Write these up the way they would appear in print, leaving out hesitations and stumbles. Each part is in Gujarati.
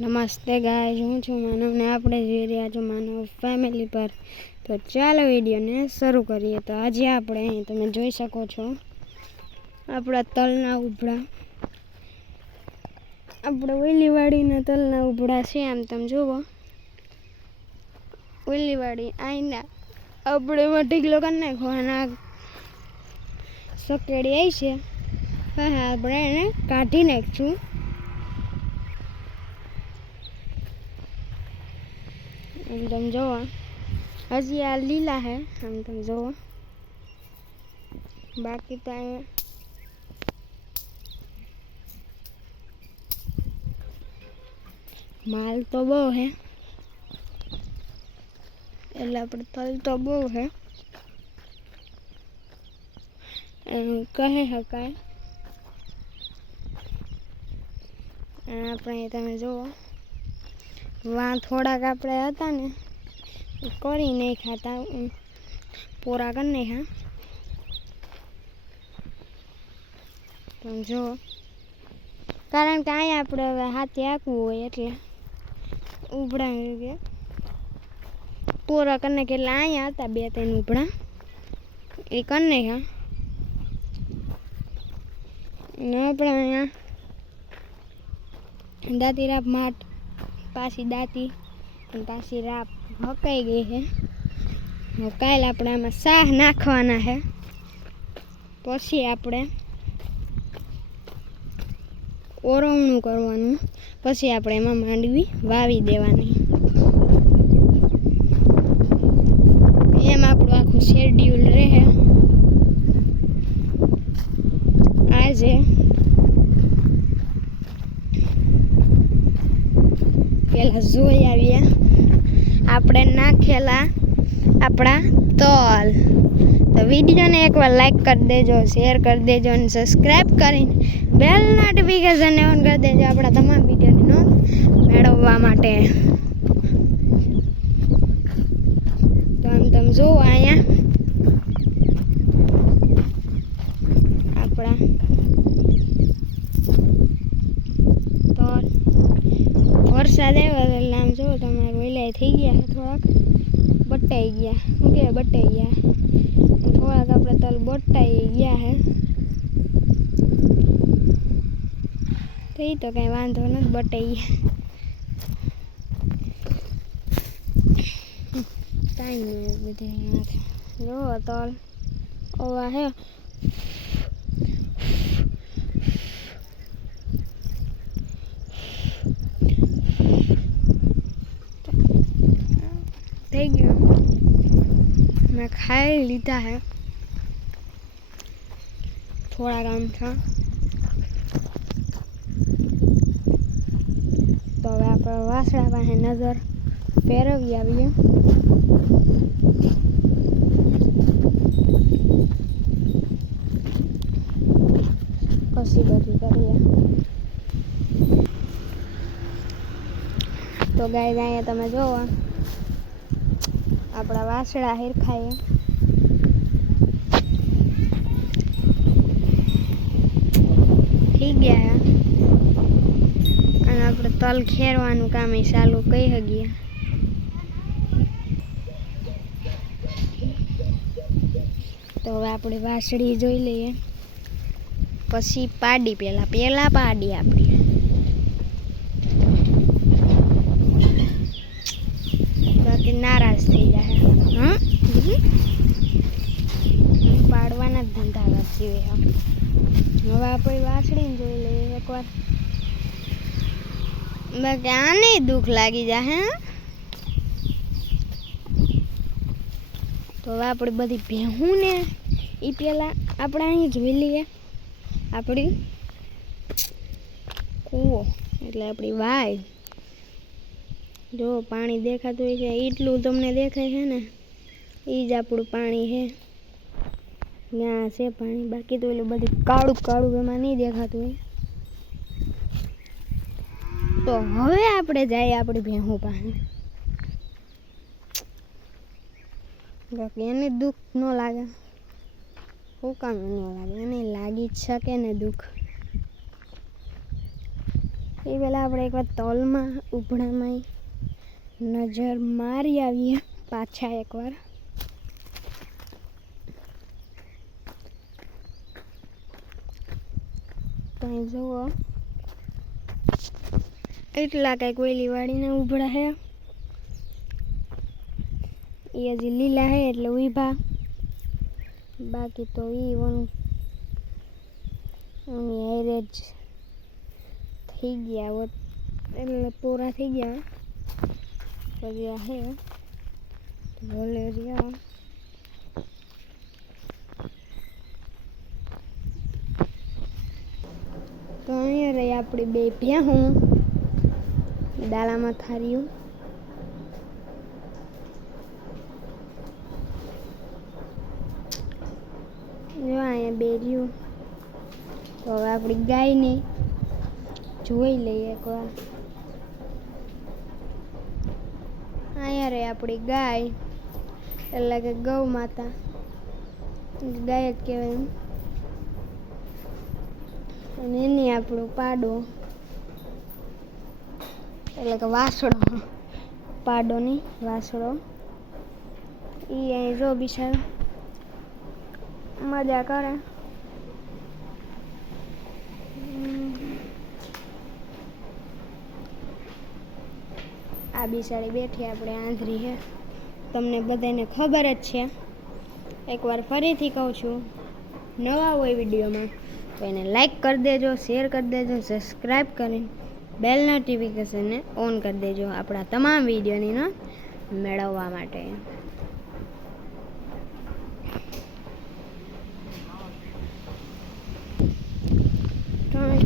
નમસ્તે ગાઈઝ, હું છું માનવ ને આપણે જોઈ રહ્યા છો માનવ ફેમિલી પર. તો ચાલો વિડીયોને શરૂ કરીએ. તો આજે આપણે અહીં તમે જોઈ શકો છો આપણા તલના ઉભળા, આપણે ઓલીવાડીના તલના ઉભળા છે. આમ તમે જુઓ, ઓલીવાડી આઈના આપણે ઢીકલો કરી નાખો અને સકેડી આવી છે. હા, આપણે એને કાઢી નાખીશું. આમ તમે જુઓ, હજી આ લીલા હે. આમ તમે જુઓ, બાકી તો અહીંયા માલ તો બહુ હે, એટલે આપણે તલ તો બહુ હે કહી શકાય. આપણે તમે જુઓ, વાં થોડાક આપણે હતા ને કરી નહીં ખાતા, પૂરા કરી નહીં. હા, તમે જુઓ, કારણ કે અહીંયા આપણે હવે હાથે આંકવું હોય એટલે ઉભળા પૂરા કરી નાખે. એટલે અહીંયા હતા 2-3 ઉભળા, એ કરી નાખ્યા. ને આપણે અહીંયા દાંતી રાપ માટ, પાછી દાંતી અને પાછી રાપ હકાઈ ગઈ છે. કાલે આપણે આમાં શાહ નાખવાના છે, પછી આપણે ઓરવણું કરવાનું, પછી આપણે એમાં માંડવી વાવી દેવાની. એમ આપણું આખું શેડ્યુલ રહે. આજે પેલા જોઈ આવ્યા આપણે નાખેલા આપણા તલ. તો વિડીયોને એકવાર લાઈક કરી દેજો, શેર કરી દેજો અને સબસ્ક્રાઈબ કરીને બેલ નોટિફિકેશન ઓન કરી દેજો આપણા તમામ વિડીયોની નોંધ મેળવવા માટે. તો આમ તમે જુઓ, અહીંયા આપણા તલ વરસાદ આવ્યો એટલે આમ જુઓ તમારું ઓલા થઈ ગયા, થોડાક બટાઈ ગયા. શું કહેવાય, બટાઈ ગયા. થોડાક આપણે તલ બટાઈ ગયા હે. તો એ તો કંઈ વાંધો નથી, બટાઈ ગયા કાંઈ નહીં. બધે જો તલ ઓવા હે થઈ ગયું. મેં ખાઈ લીધા હે થોડા કામ છે. તો હવે આપણે વાસણા પાસે નજર ફેરવી આવીએ. પછી બધું કરીએ. તો ગાઈઝ, અહીંયા તમે જોવો આપણા વાસણા હિરખાઈએ થઈ ગયા અને આપણે તલ ખેરવાનું કામ એ ચાલુ કહી શકીએ. તો હવે આપણે વાસળી જોઈ લઈએ, પછી પાડી. પહેલા પાડી આપણી. બાકી નારાજ થઈ જાય. હા, પાડવાના જ ધંધા કરતી હોય. હવે આપણે વાસળીને જોઈ લઈએ એકવાર. બાકી આને દુઃખ લાગી જાય. હે, તો હવે આપણે બધી ભેહું ને એ પેલા આપણે અહીં જોઈ લઈએ. આપણી કૂવો એટલે આપણી વાય. જો પાણી દેખાતું હોય છે, એટલું તમને દેખાય છે ને, એ જ આપણું પાણી છે. ત્યાં છે પાણી, બાકી તો એટલું બધું કાળું કાળું એમાં નહીં દેખાતું હોય. તો હવે આપણે જઈએ આપણી ભેહું પાસે. બાકી એને દુઃખ ન લાગે. શું કામ ન લાગે? એને લાગી જ શકે ને દુઃખ. એ પહેલાં આપણે એકવાર તલમાં ઉભણામાં નજર મારી આવીએ પાછા એકવાર. ત્યાં જુઓ એટલા કંઈક ઓઈલી વાળીને ઉભડા હે. એ હજી લીલા હે એટલે ઉભા, બાકી તો એની એરેજ થઈ ગયા હોત એટલે પૂરા થઈ ગયા. પછી આ હે વલેરિયા. તો અહીંયા રહી આપણી બે ભેહું દાલામાં થાર્યું. જો અહીંયા બે રહ્યું. તો હવે આપણી ગાયને જોઈ લઈએ એકવાર. અહીંયા રહે આપણી ગાય, એટલે કે ગૌ માતા, ગાય જ કહેવાય એમ. અને એની આપણું પાડો એટલે કે વાસળો, પાડોની વાસળો. એ અહીં જો બિચારો મજા કરે. આ બિચારી બેઠી આપણે આંધળી છે, તમને બધાને ખબર જ છે. એકવાર ફરીથી કહું છું, નવા હોય વિડીયોમાં તો એને લાઈક કરી દેજો, શેર કરી દેજો, સબસ્ક્રાઈબ કરીને બેલ નોટિફિકેશનને ઓન કરી દેજો આપણા તમામ વિડીયોની મેળવવા માટે.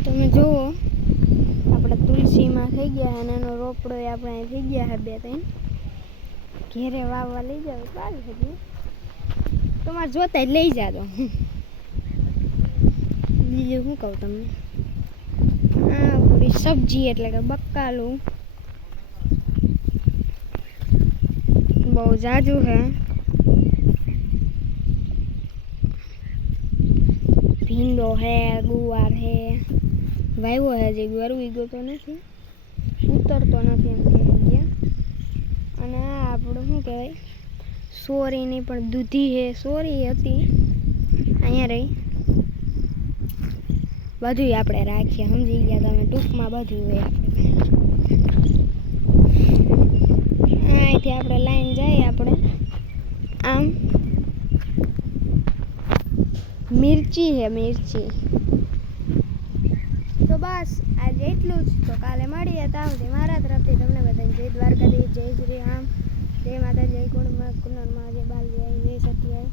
તમે જુઓ આપણે તુલસીમાં થઈ ગયા અને એનો રોપડો આપણે થઈ ગયા છે 2-3. ઘેરે વાવવા લઈ જાવ બાર સુધી તમારે જોતા જ લઈ જાજો. બીજું શું કહું તમને, આ પૂરી સબ્જી એટલે કે બકાલું બહુ જાજુ છે. ભીંડો હે, ગુવાર હે, વાવ્યો હે. જે ગુવાર ઉગ્યો તો નથી, ઉતરતો નથી એમ કહી ગયા. અને આ આપણું શું કહેવાય, સોરીની પણ દૂધી હે. સોરી હતી અહીંયા રહી. બધું આપણે રાખીએ, સમજી ગયા તમે. ટૂંકમાં બધું હોય આપણે. અહીંથી આપણે લાઈન જઈએ આપણે આમ. મિર્ચી હે, મિર્ચી. તો બસ આજે એટલું જ. તો કાલે મળીએ. તાવથી મારા તરફથી તમને બધાને જય દ્વારકાધીશ, જય શ્રી રામ, જય માતા, જય કુંડમાં કુંડમાં, જય બાલજી, જય સત્યાય.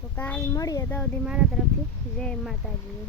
તો કાલ મળીએ. તાવથી મારા તરફથી જય માતાજી.